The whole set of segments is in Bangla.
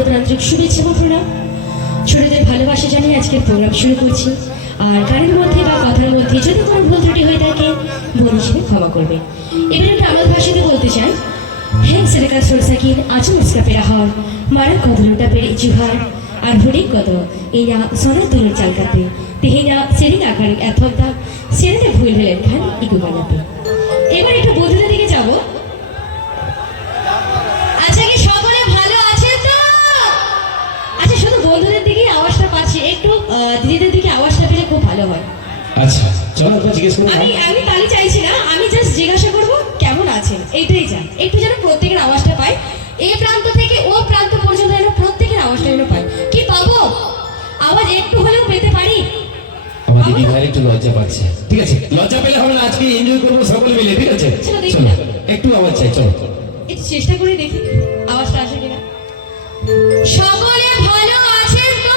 নতুন আন্তরিক শুভেচ্ছা এবং প্রণাম। ছোটদের ভালোবাসা জানিয়ে আজকের প্রোগ্রাম শুরু করছি। আর গানের মধ্যে বা কথার মধ্যে যদি কোনো ভুল ত্রুটি হয়ে থাকে বোন হিসেবে ক্ষমা করবে। এবার একটা আমার ভাষাতে বলতে চাই, হ্যাঁ সেরেকা সরসাকিন আচম উসকা পেরা হয় মারা কদলটা পেরে ইচুহার আর ভুড়ি কদ ইয়া সোনার দুলের চালকাতে তেহিনা সেরিং আকার এথকদা সেরেতে ভুল হলেন খান ইকু বানাতে। এবার একটু বন্ধুদের দিকে যাবো। আচ্ছা কি সকলে ভালো আছেন তো? আচ্ছা শুধু বন্ধুদের দিকেই আওয়াজটা পাচ্ছি, একটু দিদিদের দিকে আওয়াজটা পেলে খুব ভালো হয়। আচ্ছা চলো একবার জিজ্ঞেস করুন। আমি তালি চাইছি না, আমি জাস্ট জিজ্ঞাসা করবো কেমন আছেন, এইটাই যা। একটু যেন প্রত্যেকের আওয়াজটা পাই, এই প্রান্ত থেকে ও প্রান্ত পর্যন্ত যেন প্রত্যেকের আওয়াজটা যেন পাই। কি পাবো? আওয়াজ একটু হলেও পেতে পারি? আমার দিদি ভাই একটু লজ্জা পাচ্ছে। ঠিক আছে, লজ্জা পেলে হবে না, আজকে এনজয় করবো সকলে মিলে। ঠিক আছে চলো দেখি চলো না। একটু আওয়াজ চাই, চলো একটু চেষ্টা করে দেখি আওয়াজটা আসে কিনা। সকলে ভালো আছেন তো?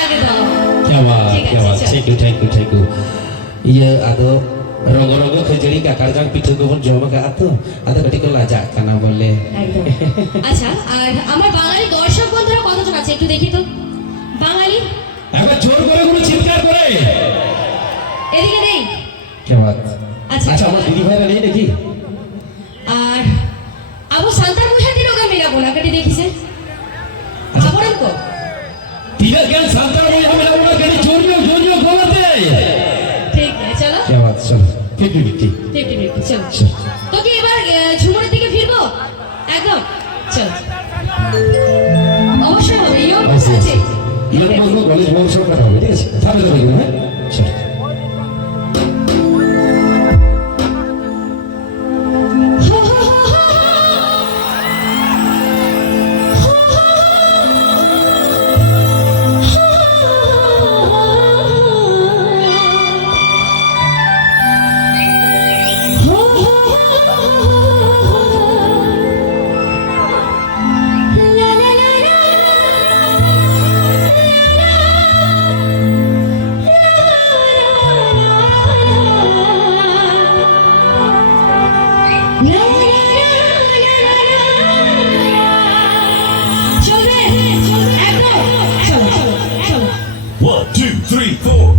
একদম क्या बात ঠিক क्या আছে, बात। চলো। थैंक यू ये आदो रंग रंग खजड़ी का कारजान पिठे को बन जमा का आतो आदो कटी को लाजा काना बोले। একদম। আচ্ছা, আর আমার বাঙালি দর্শক বন্ধুরা কতজন আছে একটু দেখি তো। বাঙালি একবার জোর করে কোনো চিৎকার করে। এদিকে নেই? क्या बात। আচ্ছা আচ্ছা আমার দিদি ভাইরা নেই নাকি? আর আবু সান্তার মুশা দিনোগা মেলাবো না কেটে দেখিছে খবরন কো তিরা জ্ঞান সান্তার মই হবে না ওরা কেন জোরিও গোলাতে। ঠিক আছে চলো। क्या बात चलो 50-50 50-50 চলো। चलो তো কি এবার ঝুমুরের দিকে ফিরবো? একদম চলো। অবশ্যই হবে, ইয়োর बस আছে। ये মতো কলেজ বংশ করা হবে। ঠিক আছে থামে দেবো হ্যাঁ চলো। চলবে একদম চলো চলো চলো। 1, 2, 3, 4.